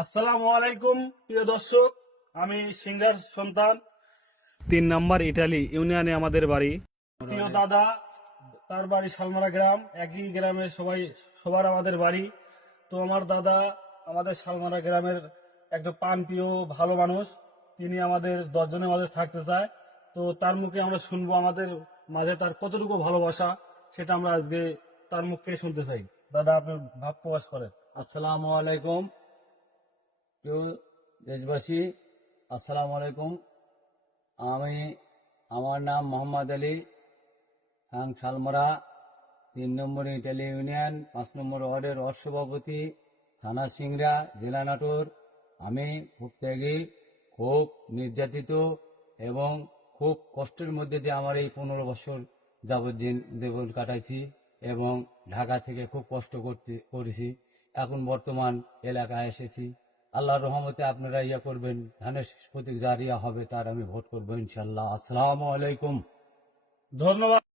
আসসালামু আলাইকুম প্রিয় দর্শক, আমি সিঙ্গার সন্তান 3 নম্বর ইটালি ইউনিয়নে আমাদের বাড়ি। প্রিয় দাদা, তার বাড়ি শালমারা গ্রাম, একই গ্রামে সবার আমাদের বাড়ি। তো আমার দাদা আমাদের শালমারা গ্রামের একটা প্রাণপ্রিয় ভালো মানুষ। তিনি আমাদের 10 জনের মাঝে থাকতে চায়। তো তার মুখে আমরা শুনবো আমাদের মাঝে তার কতটুকু ভালোবাসা, সেটা আমরা আজকে তার মুখ থেকে শুনতে চাই। দাদা, আপনি ভাব প্রকাশ করেন। আসসালামু আলাইকুম প্রিয় দেশবাসী, আসসালামু আলাইকুম। আমি আমার নাম মোহাম্মদ আলী খান, শালমরা 3 নম্বর ইটালি ইউনিয়ন 5 নম্বর ওয়ার্ডের ওয়ার্ড সভাপতি, থানা সিংড়া, জেলা নাটোর। আমি খুব ত্যাগী, খুব নির্যাতিত এবং খুব কষ্টের মধ্যে দিয়ে আমার এই 15 বছর যাবৎ জীবন কাটাইছি এবং ঢাকা থেকে খুব কষ্ট করেছি। এখন বর্তমান এলাকায় এসেছি। আল্লাহর রহমতে আপনারা ইয়া করবেন, ধানের প্রতীক জারিয়া হবে, তার আমি ভোট করবো ইনশাল্লাহ। আসসালামু আলাইকুম। ধন্যবাদ।